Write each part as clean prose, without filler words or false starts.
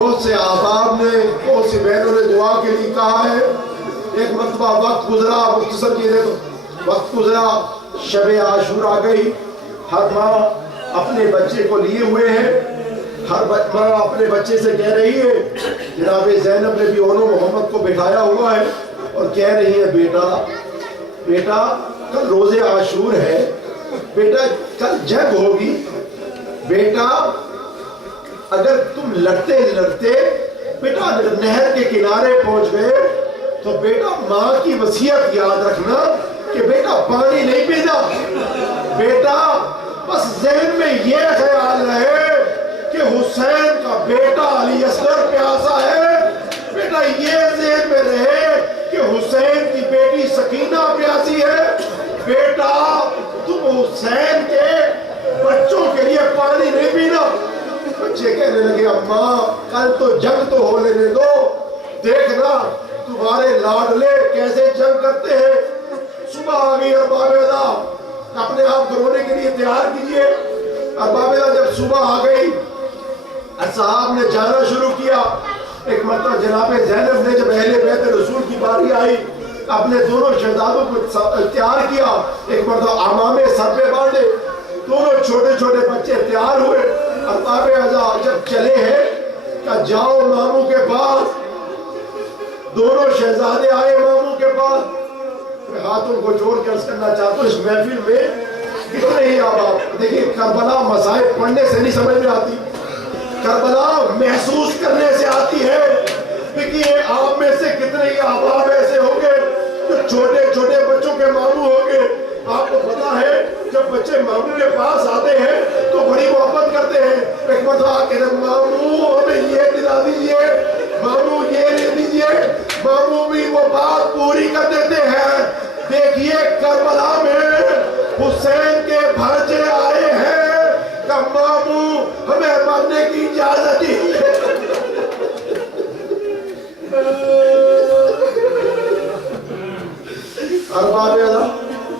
بہت سے احباب نے بہت سی بہنوں نے دعا کے لیے کہا ہے. ایک مرتبہ وقت گزرا, مختصر چیزیں تو وقت گزرا, شب عاشور آ گئی. ہر ماں اپنے بچے کو لیے ہوئے ہے. ہر ماں اپنے بچے سے کہہ رہی ہے, جناب زینب نے بھی اونو محمد کو بٹھایا ہوا ہے اور کہہ رہی ہے, بیٹا کل روز عاشور ہے, بیٹا کل جنگ ہوگی, بیٹا اگر تم لڑتے لڑتے بیٹا نہر کے کنارے پہنچ گئے تو بیٹا ماں کی وصیت یاد رکھنا کہ بیٹا پانی نہیں پینا. بیٹا بس ذہن میں یہ خیال رہے کہ حسین کا بیٹا علی اصغر پیاسا ہے. بیٹا یہ ذہن میں رہے کہ حسین کی بیٹی سکینہ پیاسی ہے. بیٹا تم حسین کے بچوں کے لیے پانی نہیں پینا. بچے کہنے لگے, اماں کل تو جنگ تو ہو لینے دو, دیکھنا تمہارے لاڈلے کیسے جنگ کرتے ہیں. صبح آ گئی اربابیدہ, اپنے آپ کو رونے کے لیے تیار کیجئے. اربابیدہ جب صبح آ گئی, اصحاب نے جانا شروع کیا. ایک مرتبہ جناب زینب نے جب اہل بیت رسول کی باری آئی, اپنے دونوں شہزادوں کو تیار کیا. ایک مرتبہ عمامے سر پہ باندھے, دونوں چھوٹے چھوٹے بچے تیار ہوئے. ارباب اعضاء جب چلے ہیں کہ جاؤ ماموں کے پاس. دونوں شہزادے آئے ماموں کے پاس. میں ہاتھوں کو جوڑ کے عرض کرنا چاہتا ہوں, اس محفل میں کتنے ہی احباب, دیکھیں کربلا مصائب پڑھنے سے نہیں سمجھ میں آتی, کربلا محسوس کرنے سے آتی ہے. دیکھیے آپ میں سے کتنے ہی احباب ایسے ہوں گے جو چھوٹے چھوٹے بچوں کے ماموں ہوں گے. آپ کو پتا ہے جب بچے ماموں کے پاس آتے ہیں تو بڑی محبت کرتے ہیں. ایک مرتبہ کہتے ہیں, ماموں ہمیں یہ دلا دیجئے, ماموں یہ لے دیجئے. ماموں بھی وہ بات پوری کر دیتے ہیں. دیکھیے کربلا میں حسین کے بھانجے آئے ہیں کہ ماموں ہمیں مرنے کی اجازت دیجئے. ارباب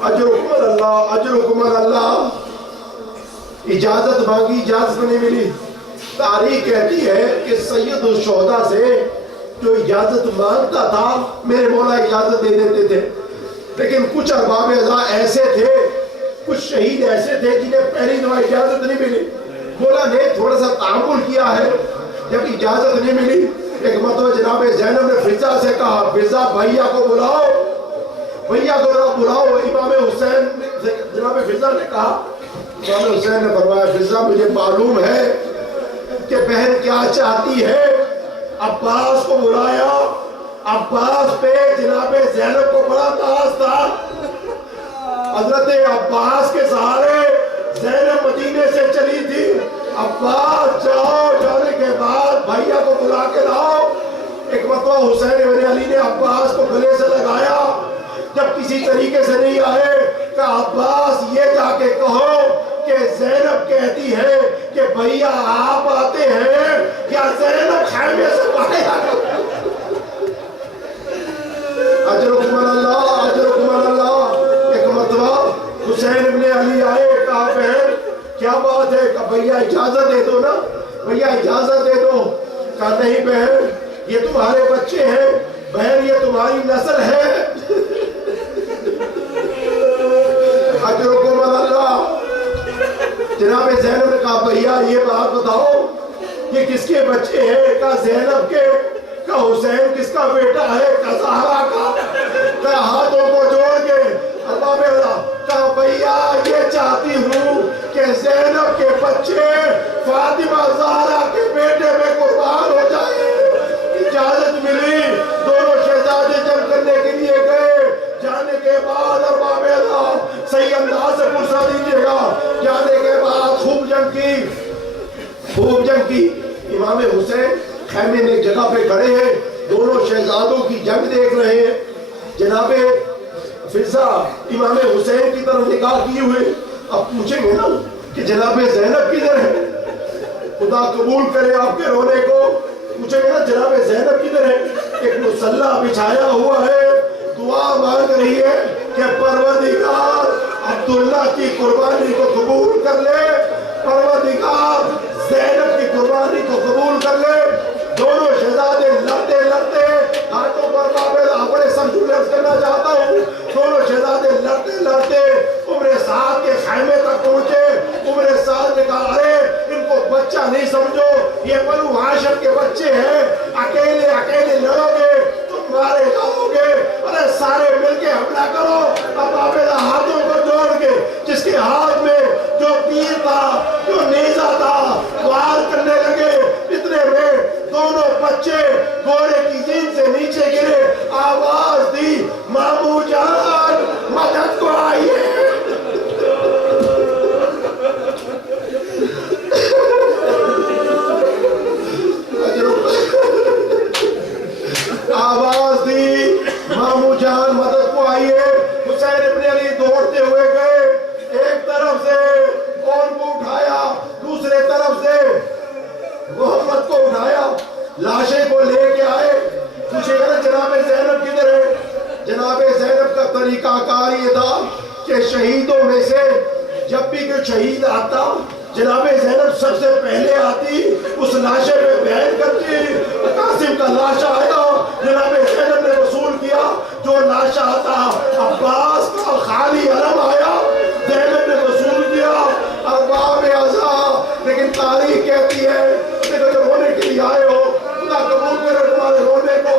اجرکم اللہ, اجرکم اللہ. اجازت مانگی, اجازت نہیں ملی. تاریخ کہتی ہے کہ سید الشہداء سے جو اجازت مانگتا تھا میرے مولا اجازت دے دیتے تھے. لیکن کچھ ارباب اعضاء ایسے تھے, کچھ شہید ایسے تھے جنہیں پہلی دفعہ اجازت نہیں ملی. مولا نے تھوڑا سا تعامل کیا ہے. جب اجازت نہیں ملی, ایک مرتبہ جناب زینب نے فضا سے کہا, فضا بھائیا کو بلاؤ, بھیا کو بلاؤ. امام حسین جناب فضا نے کہا, امام حسین نے فرمایا, فضا مجھے معلوم ہے کہ بہن کیا چاہتی ہے. عباس کو بلایا. عباس پہ جناب زینب کو بڑا ناز تھا. حضرت عباس کے سہارے زینب مدینے سے چلی تھی. عباس جاؤ, جانے کے بعد بھائیا کو بلا کے لاؤ. ایک مرتبہ حسین ابن علی نے عباس کو گلے سے لگایا. جب کسی طریقے سے نہیں آئے کہ عباس یہ جا کے کہو کہ زینب کہتی ہے کہ بھیا آپ آتے ہیں یا زینب خیمے سے باہر آ گئی. اجرکم اللہ, اجرکم اللہ. ایک مرتبہ حسین ابن علی آئے, کہا بہن کیا بات ہے, کہ بھیا اجازت دے دو نا, بھیا اجازت دے دو. کہا نہیں بہن, یہ تمہارے بچے ہیں, بہن یہ تمہاری نسل ہے. اجرکم اللہ. جناب زینب نے کہا بھیا یہ بات بتاؤ یہ کس کے بچے ہیں. کہا زینب کے. کہا حسین کس کا بیٹا ہے. کہا زہرا کا. کہا ہاتھوں کو جوڑ کے ارباب اعضاء, کہا بھیا یہ چاہتی ہوں کہ زینب کے بچے فاطمہ زہرا کے بیٹے میں قربان ہو جائیں. اجازت ملی, دونوں شہزادے جنگ کرنے کے لیے گئے. جانے کے بعد ارباب اعضاء صحیح انداز سے پرسا دیجئے گا, جانے کے بعد خوب جنگ کی, خوب جنگ کی. امام حسین خیمے میں ایک جگہ پہ کھڑے ہیں, دونوں شہزادوں کی جنگ دیکھ رہے ہیں. جناب فضا امام حسین کی طرف نگاہ کیے ہوئے. اب پوچھیں گے نا کہ جناب زینب کدھر ہے. خدا قبول کرے آپ کے رونے کو. پوچھیں گے نا جناب زینب کدھر ہے. ایک مصلی بچھایا ہوا ہے, دعا مانگ رہی ہے کہ پروردگار عبداللہ کی قربانی کو قبول کر لے, پروردگار زینب کی قربانی کو قبول کر لے. हाशम के बच्चे हैं, अकेले अकेले लड़ोगे, तुम मारे जाओगे। अरे सारे मिलके हमला करो। अब आबेदा हाथों को जोड़ के, जिसके हाथ में जो तीर था, जो नेजा था, वार करने लगे। इतने में दोनों बच्चे घोड़े की जीन से नीचे गिरे। आवाज दी, मामू जान मदद को आइए। आवाज दी, मामू जान मदद को आइए। हुसैन इब्न अली दौड़ते हुए गए, एक तरफ से कौन को उठाया, दूसरे तरफ से मोहम्मद को उठाया, लाशें को लेके आए। पूछेगा ना जनाबे ज़ैनब किधर है? जनाबे ज़ैनब का तरीकाकार ये था कि शहीदों में से जब भी कोई शहीद आता, जनाबे ज़ैनब सबसे पहले आती, उस लाशे पे बयान करती, कासिम का लाशा आया। जनाबे ज़ैनब ने वसूल किया, जो लाशा आता अब्बास का खाली अलम आया, ज़ैनब ने वसूल किया अरबाब अज़ा। लेकिन तारीख कहती है कि जो रोने के लिए आए हो, खुदा कबूल करे तुम्हारे रोने को।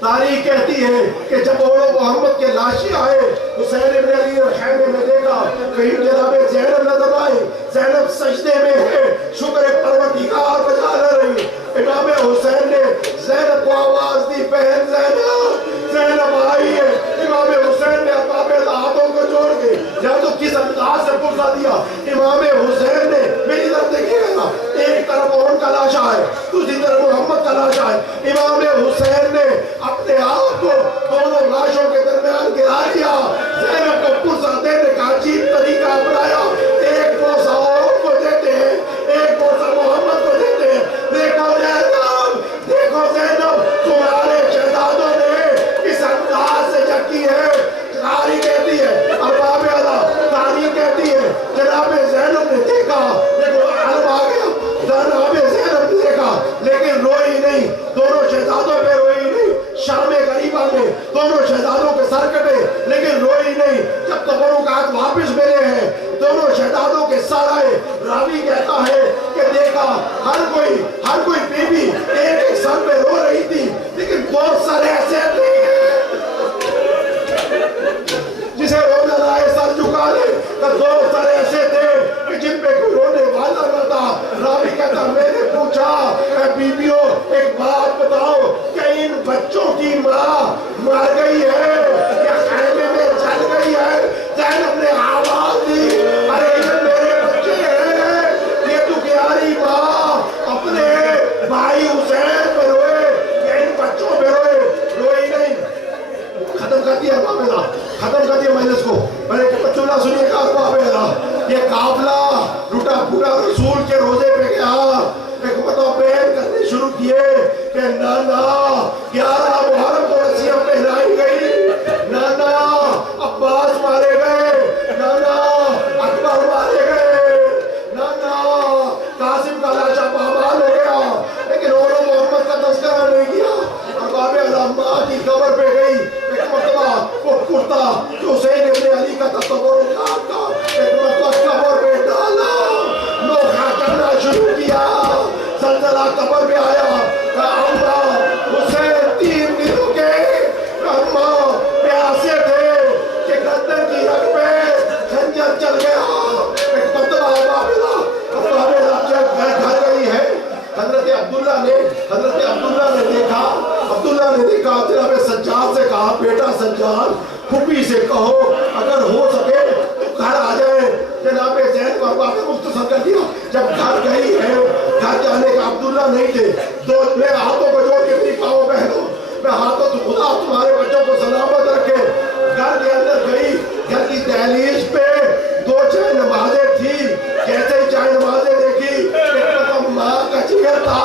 तारीख कहती है कि जब वो लोग मोहम्मद के लाशी आए, हुसैन इब्न अली और खैमे में देखा, कहीं जनाबे ज़ैनब नजर आई। ज़ैनब सजदे में है, शुक्र परवरदिगार बजा रही। इमाम हुसैन ने ज़ैनब को आवाज दी, बहन ज़ैनब। ज़ैनब आई है। इमाम हुसैन ने अपने हाथों को जोड़ के, या तो किस अंदाज से पुरसा दिया। इमाम हुसैन ने मेरी तरफ देखिएगा, एक तरफ उनका लाशा है, दूसरी तरफ मोहम्मद का लाशा है। इमाम हुसैन ने अपने आप को दोनों लाशों के दरमियान गिरा दिया। ज़ैनब को पुरसा देने का अजीब तरीका अपनाया। एक बोसा को देते हैं, एक बोसा मोहम्मद को देते हैं। देखो ज़ैनब, देखो ज़ैनब, तुम्हारे शहजादों ने इस अंदाज से जंग की है। तारीख कहती है, अरबाब अज़ा तारीख कहती है, जनाबे ज़ैनब ने देखा, देखो अलम आ गया। जनाबे ज़ैनब ने देखा, लेकिन रोई नहीं। दोनों शहजादों पे रोई नहीं। शामे गरीबा में दोनों शहजादों के सर कटे, लेकिन रोई नहीं। जब तबरुकात वापस मिले हैं, दोनों शहजादों के सर आए। रावी कहता है कि देखा हर कोई बीबी एक एक सर पे रो रही थी, लेकिन दो सर ऐसे नहीं है जिसे रोना लाए सर झुका ले। तो दो सर ऐसे थे कि जिन पे कोई रोने वाला न था। रावी कहता, मैंने पूछा बीबियों एक बात बताओ, क्या इन बच्चों की माँ मर गई है या खैमे में जल गई है? ज़ैनब ने आवाज दी, अरे ये मेरे बच्चे हैं। ये तो प्यारी माँ अपने भाई हुसैन पे रोए या इन बच्चों पे रोए? रोई नहीं। खत्म कर दिया मामला, खत्म कर दिया मजलिस को। मैंने बच्चों ना सुनिए मामला, ये काफिला लुटा फूटा रसूल के रोजे पे गया। एक बताओ बयान करने शुरू किए कि नाना 11 मुहर्रम को रस्सियां पहनाई गई, नाना अब्बास मारे गए, नाना अकबर मारे गए, नाना कासिम का लाशा पामाल हो गया, लेकिन उन्होंने मोहम्मद का तज़किरा नहीं किया। अरबाब अज़ा माँ की कब्र पे गई, एक मरतबा वो कुर्ता जो हुसैन इब्न अली का तस्वुर था, एक मरतबा कब्र पे डाला, नोखा करना शुरू किया। ज़लज़ला कब्र में आया, अम्मा हुसैन 3 दिनों के अम्मा प्यासे थे कि गर्दन की रग पे खंजर चल गया। एक मरतबा घर गई है। हजरत अब्दुल्ला ने देखा, जनाब सज्जाद से कहा, बेटा सज्जाद फूफी से कहो अगर हो सके तो घर आ जाए। जनाब ज़ैनब को बात मुख्तसर कर दिया। जब घर गई है, घर जाने का अब्दुल्ला नहीं थे, तो मेरे हाथों को जोड़ के मेरी पाँव पहनो, मैं हाथों तो खुदा तुम्हारे बच्चों को सलामत रखे। घर के अंदर गई, घर की दहलीज पे 2 चाय नमाजें थी। जैसे ही चाय नमाजें देखी, एक मतलब माँ का जिगर था,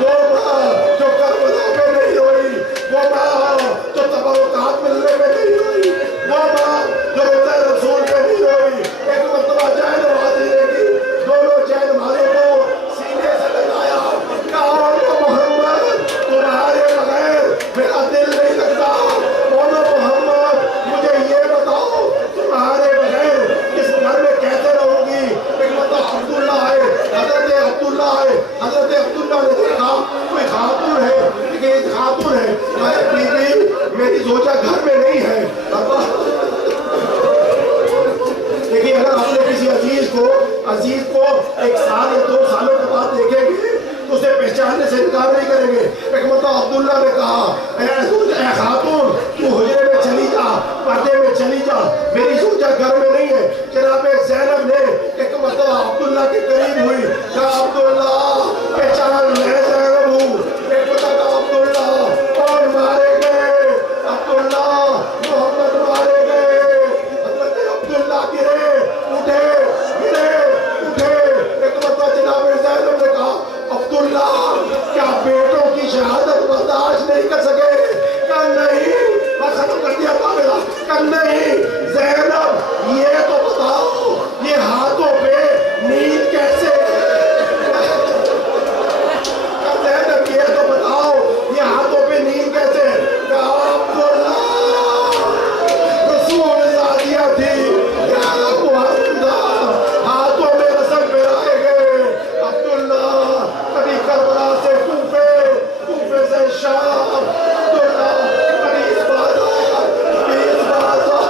वो माँ जो करबला में नहीं रोई, वो माँ जो तबरुकात मिलने में नहीं रोई, वो माँ जो रोज़े रसूल पे नहीं रोई। एक मतलब चाय नमाजें देखी, दोनों चाय नमाजों को सीने से लगाया, कहा मोहम्मद जानने से इनकार नहीं करेंगे। एक मतलब अब्दुल्ला ने कहा, ऐ खातून तू हुजरे में चली जा, पर्दे में चली जा, मेरी सोचा घर में नहीं है। जनाब ज़ैनब ने एक मतलब अब्दुल्ला के करीब हुई, कहा अब्दुल्ला पहचान मैं ज़ैनब हूँ। एक मतलब अब्दुल्ला कौन मारे गए, अब्दुल्ला मोहम्मद मारे गए। हज़रत अब्दुल्ला गिरे उठे, गिरे उठे। एक मतलब जनाब ज़ैनब ने कहा अब्दुल्ला क्या बेटों की शहादत बर्दाश्त नहीं कर सके? क्या नहीं? मैं खत्म कर दिया मामला। क्या नहीं? ज़ैनब ये तो बताओ ये हाथों पे नींद कैसे? क्या ज़ैनब ये तो बताओ ये हाथों पे नींद कैसे? क्या अब्दुल्ला रसूल ज़ादिया थी, क्या मुहम्मद हाथों में रस्म पहनाए गए। अब्दुल्ला कभी करबला से कूफे, कूफे से शाम, अब्दुल्ला कभी इस बाजार, कभी इस बाजार।